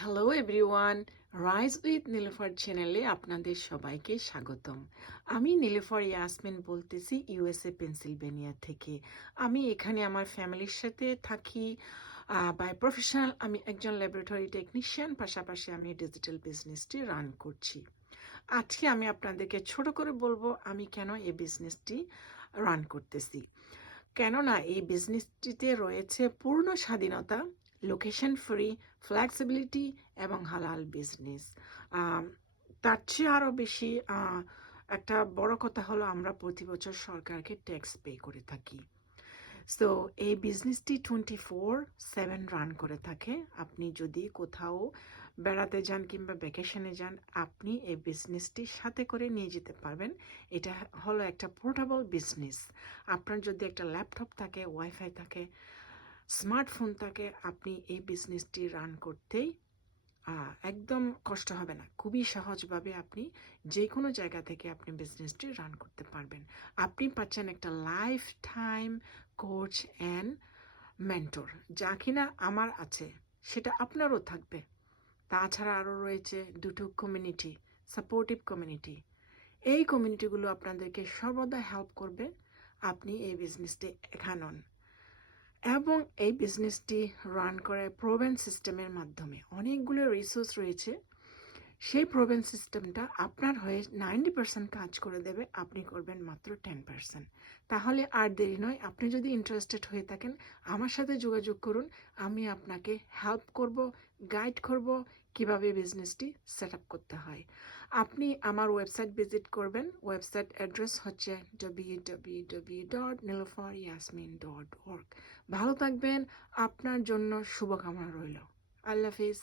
Hello everyone, rise with Nilufar চ্যানেলে আপনাদের সবাইকে স্বাগতম। আমি নীলুফার ইয়াসমিন বলতেছি ইউএসএ পেনসিলভেনিয়া থেকে। আমি এখানে আমার ফ্যামিলির সাথে থাকি। বাই প্রফেশনাল আমি একজন ল্যাবরেটরি টেকনিশিয়ান, পাশাপাশি আমি ডিজিটাল বিজনেসটি রান করছি। আজকে আমি আপনাদেরকে ছোট করে বলবো আমি কেন এই বিজনেসটি রান করতেছি। কেননা এই বিজনেসটিতে রয়েছে পূর্ণ স্বাধীনতা, লোকেশন ফ্রি, ফ্লেক্সিবিলিটি এবং হালাল বিজনেস। তার চেয়ে আরও বেশি একটা বড় কথা হলো আমরা প্রতি বছর সরকারকে ট্যাক্স পে করে থাকি। সো এই বিজনেসটি 24/7 রান করে থাকে। আপনি যদি কোথাও বেড়াতে যান কিংবা ভ্যাকেশনে যান, আপনি এই বিজনেসটি সাথে করে নিয়ে যেতে পারবেন। এটা হলো একটা পোর্টেবল বিজনেস। আপনার যদি একটা ল্যাপটপ থাকে, ওয়াইফাই থাকে, স্মার্টফোন থাকে, আপনি এই বিজনেসটি রান করতেই একদম কষ্ট হবে না। খুবই সহজভাবে আপনি যে কোনো জায়গা থেকে আপনি বিজনেসটি রান করতে পারবেন। আপনি পাচ্ছেন একটা life time coach and mentor, যা কিনা আমার আছে সেটা আপনারও থাকবে। তাছাড়া আরও রয়েছে দুটো কমিউনিটি, সাপোর্টিভ কমিউনিটি। এই কমিউনিটিগুলো আপনাদেরকে সর্বদা হেল্প করবে আপনি এই বিজনেসটি এখানন। এবং এই বিজনেসটি রান করে প্রোভেন সিস্টেমের মাধ্যমে। অনেকগুলো রিসোর্স রয়েছে, সেই প্রোভেন সিস্টেমটা আপনার হয়ে 90% কাজ করে দেবে, আপনি করবেন মাত্র 10%। তাহলে আর দেরি নয়, আপনি যদি ইন্টারেস্টেড হয়ে থাকেন আমার সাথে যোগাযোগ করুন। আমি আপনাকে হেল্প করব, গাইড করব কিভাবে বিজনেসটি সেট আপ করতে হয়। আপনি আমার ওয়েবসাইট ভিজিট করবেন। ওয়েবসাইট অ্যাড্রেস হচ্ছে www.nilofaryasmin.org। ভালো থাকবেন, আপনার জন্য শুভকামনা রইল। আল্লাহ হাফিজ।